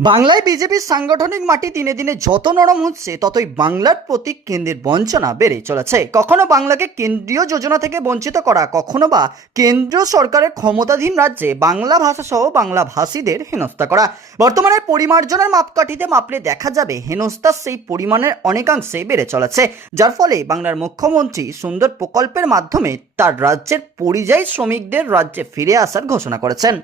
বাংলায় বিজেপির সাংগঠনিক মাটি দিনে দিনে যত নরম হচ্ছে, ততই বাংলার প্রতি কেন্দ্রের বঞ্চনা বেড়ে চলেছে। কখনো বাংলাকে কেন্দ্রীয় যোজনা থেকে বঞ্চিত করা, কখনো বা কেন্দ্রীয় সরকারের ক্ষমতাধীন রাজ্যে বাংলা ভাষা সহ বাংলা ভাষীদের হেনস্থা করা। বর্তমানে পরিমার্জনের মাপকাঠিতে মাপলে দেখা যাবে হেনস্থার সেই পরিমাণের অনেকাংশে বেড়ে চলেছে। যার ফলে বাংলার মুখ্যমন্ত্রী সুন্দর প্রকল্পের মাধ্যমে তার রাজ্যের পরিযায়ী শ্রমিকদের রাজ্যে ফিরে আসার ঘোষণা করেছেন।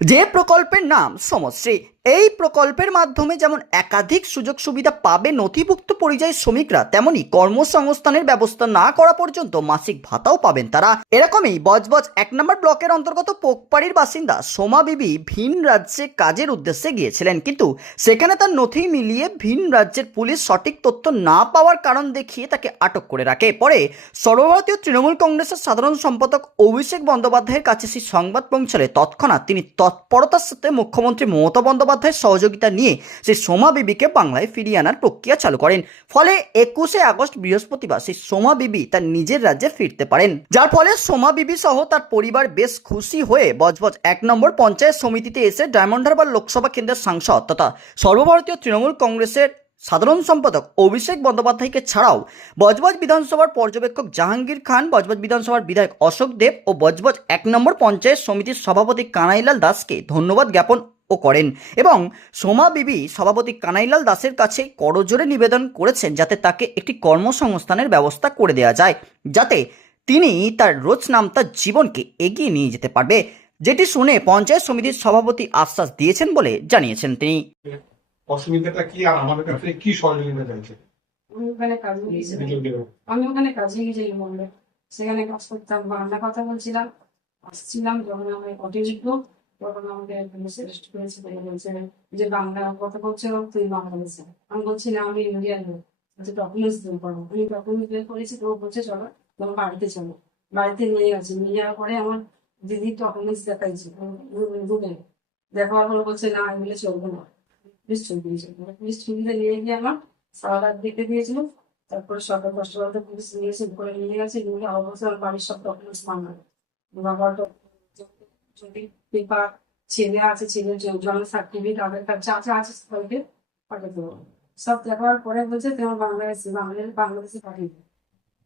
যে প্রকল্পের নাম সমশ্রী এই প্রকল্পের মাধ্যমে যেমন একাধিক সুযোগ সুবিধা পাবে নথিভুক্ত পরিযায়ী শ্রমিকরা, তেমনি কর্মসংস্থানের ব্যবস্থা না করা পর্যন্ত মাসিক ভাতাও পাবেন তারা। এরকমই বজবজ এক নম্বর ব্লকের অন্তর্গত পোকপাড়ির বাসিন্দা সোমা বিবি ভিন রাজ্যে কাজের উদ্দেশ্যে গিয়েছিলেন। কিন্তু সেখানে তার নথি মিলিয়ে ভিন রাজ্যের পুলিশ সঠিক তথ্য না পাওয়ার কারণ দেখিয়ে তাকে আটক করে রাখে। পরে সর্বভারতীয় তৃণমূল কংগ্রেসের সাধারণ সম্পাদক অভিষেক বন্দ্যোপাধ্যায়ের কাছে সেই সংবাদ পৌঁছালে তৎক্ষণাৎ তিনি তৎপরতার সাথে মুখ্যমন্ত্রী মমতা বন্দ্যোপাধ্যায়ের সহযোগিতা নিয়ে সেই সোমা বিবিকে বাংলায় ফিরিয়ে আনার প্রক্রিয়া চালু করেন। ফলে একুশে আগস্ট বৃহস্পতিবার সেই সোমা বিবি তার নিজের রাজ্যে ফিরতে পারেন। যার ফলে সোমা বিবি সহ তার পরিবার বেশ খুশি হয়ে বজবজ এক নম্বর পঞ্চায়েত সমিতিতে এসে ডায়মন্ড হারবার লোকসভা কেন্দ্রের সাংসদ তথা সর্বভারতীয় তৃণমূল কংগ্রেসের সাধারণ সম্পাদক অভিষেক বন্দ্যোপাধ্যায়কে ছাড়াও বজবজ বিধানসভার পর্যবেক্ষক জাহাঙ্গীর খান, বজবজ বিধানসভার বিধায়ক অশোক দেব ও বজবজ এক নম্বর পঞ্চায়েত সমিতির সভাপতি কানাইলাল দাসকে ধন্যবাদ জ্ঞাপন ও করেন এবং সোমা বিবি সভাপতি কানাইলাল দাসের কাছে করজোরে নিবেদন করেছেন যাতে তাকে একটি কর্মসংস্থানের ব্যবস্থা করে দেওয়া যায় যাতে তিনি তার রোজ নাম তার জীবনকে এগিয়ে নিয়ে যেতে পারবে যেটি শুনে পঞ্চায়েত সমিতির সভাপতি আশ্বাস দিয়েছেন বলে জানিয়েছেন তিনি। অসুবিধাটা কি আর আমাদের কাছে? কি সহযোগিতা চাইছে? আমি ওখানে কাজে গিয়েছিলাম আমি ওখানে কাজে গিয়েছিলাম বললে সেখানে কাজ করতাম বাংলা কথা বলছিলাম আসছিলাম যখন আমি অতিরিক্ত যে বাংলা কথা বলছো তুই বাংলা বলছে আমি বলছি না আমি ইন্ডিয়ান লোক বলছে ডকুমেন্টস বের করো আমি ডকুমেন্টস বের করেছি তো বলছে চলো তোমার বাড়িতে চলো বাড়িতে নিয়ে গেছি নিয়ে যাওয়ার পরে আমার দিদির ডকুমেন্টস দেখাইছি দুদিন দেখার পরে বলছে না এগুলো চলবে না পুলিশ ছবি দিয়েছে পুলিশ নিয়ে গিয়ে আমার সারা রাত দিয়েছিল তারপরে সকাল কষ্ট পুলিশ নিয়েছে করে নিয়ে গেছে নিয়ে আমার বাড়ির সব ডকুমেন্টস মানা বাবার যদি পেপার ছেলে আছে ছেলের জন্ম সার্টিফিকেট আধার কার্ড যা যা আছে সবাইকে পাঠিয়ে দেবো। সব দেখার পরে বলছে তোমার বাংলাদেশে বাংলাদেশ বাংলাদেশে পাঠিয়ে দেবে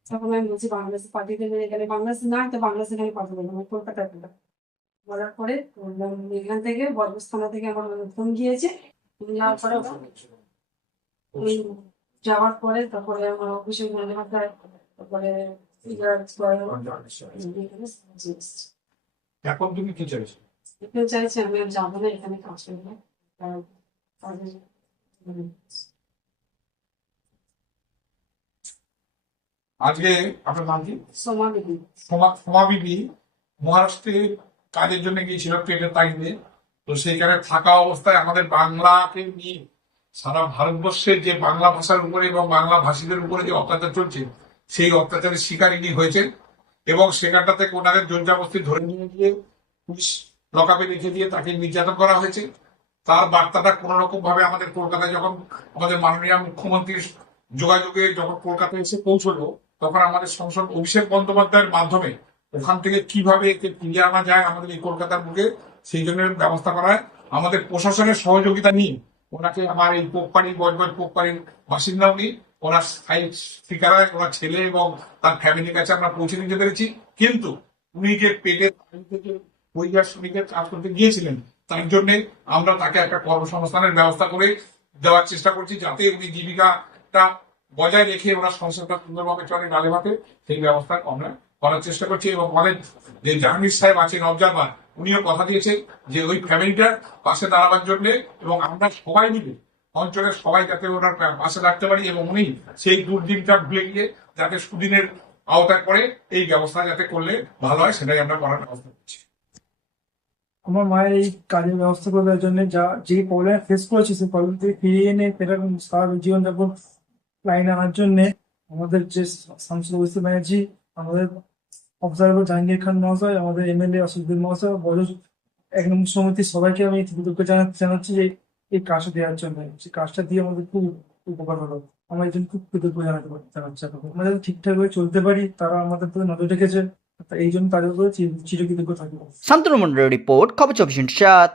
তখন আমি বলছি বাংলাদেশে পাঠিয়ে দেবে এখানে বাংলাদেশে না তো বাংলাদেশে আমি পাঠিয়ে দেবো? আমি কলকাতায় পেলাম বলার পরে এখান থেকে থানা থেকে আমার ফোন গিয়েছে। যাওয়ার পরে ওই যাওয়ার পরে তারপরে আমার অফিসে হয় তারপরে এখন তুমি কি চাইছো এখানে চাইছি আমি আর যাব না এখানে কাজ করব আর কাজে উম, আজকে আপনার নাম কি? সোমা দিদি সোমা সোমা বিবি মহারাষ্ট্রে কাজের জন্য গিয়েছিল ট্রেনের তাগিদে। তো সেইখানে থাকা অবস্থায় আমাদের বাংলাকে নিয়ে সারা ভারতবর্ষের যে বাংলা ভাষার উপরে এবং বাংলা ভাষীদের উপরে যে অত্যাচার চলছে সেই অত্যাচারের শিকার ইনি হয়েছেন। এবং সেখানটা থেকে ওনাকে ধরে নিয়ে গিয়ে পুলিশ লকাপে রেখে দিয়ে তাকে নির্যাতন করা হয়েছে। তার বার্তাটা কোন রকম ভাবে আমাদের কলকাতায় যখন আমাদের মাননীয় মুখ্যমন্ত্রীর যোগাযোগে যখন কলকাতায় এসে পৌঁছলো, তখন আমাদের সংসদ অভিষেক বন্দ্যোপাধ্যায়ের মাধ্যমে ওখান থেকে কীভাবে একে ফিরিয়ে আনা যায় আমাদের এই কলকাতার বুকে, সেই জন্য ব্যবস্থা করা হয়। আমাদের প্রশাসনের সহযোগিতা নিয়ে ওনাকে আমার এই পোকপাড়ি বজবজ পোকপাড়ির বাসিন্দা উনি ওনার ঠিকানায় ওনার ছেলে এবং তার ফ্যামিলির কাছে আমরা পৌঁছে দিতে পেরেছি। কিন্তু উনি যে পরিবার শ্রমিকের কাজ করতে গিয়েছিলেন, তার জন্য আমরা তাকে একটা কর্মসংস্থানের ব্যবস্থা করে দেওয়ার চেষ্টা করছি, যাতে উনি জীবিকাটা বজায় রেখে ওনার সংসারটা সুন্দরভাবে চলে গালে ভাতে সেই ব্যবস্থা আমরা করার চেষ্টা করছি। এবং আমাদের যে জাহাঙ্গীর সাহেব আছেন, অবজারভার, উনিও কথা দিয়েছেন যে ওই ফ্যামিলিটার পাশে দাঁড়াবার জন্য এবং আমরা সবাই মিলে অঞ্চলের সবাই যাতে ওনার পাশে রাখতে পারি এবং উনি সেই দুর্দিনটা ভুলে গিয়ে যাতে সুদিনের আওতায় পড়ে, এই ব্যবস্থা যাতে করলে ভালো হয়, সেটাই আমরা করার ব্যবস্থা করছি। আমার মায়ের এই কাজের ব্যবস্থা করে দেওয়ার জন্য যা যে প্রবলেম ফেস করেছে, সেই প্রবলেম থেকে ফিরিয়ে এনে ফেরার স্বাভাবিক জীবনযাপন লাইন আনার জন্য আমাদের যে সাংসদ অভিষেক ব্যানার্জি, আমাদের অবজারভার জাহাঙ্গীর খান মহাশয়, আমাদের এমএলএ অসুদ্দিন মহাশয় বয়স এক নম্বর সমিতির সবাইকে আমি কৃতজ্ঞ জানা- জানাচ্ছি যে এই কাজটা দেওয়ার জন্য, সেই কাজটা দিয়ে আমাদের খুব উপকার হলো। আমরা একজন খুব কৃতজ্ঞ জানাতে পারি, জানাচ্ছি আপনাকে। আমরা যাতে ঠিকঠাকভাবে চলতে পারি, তারা আমাদের প্রতি নজর রেখেছে এই জন্য তাদের উপরে চির চিরকৃতজ্ঞ থাকব। শান্তনু মন্ডলের রিপোর্ট, খবর চব্বিশ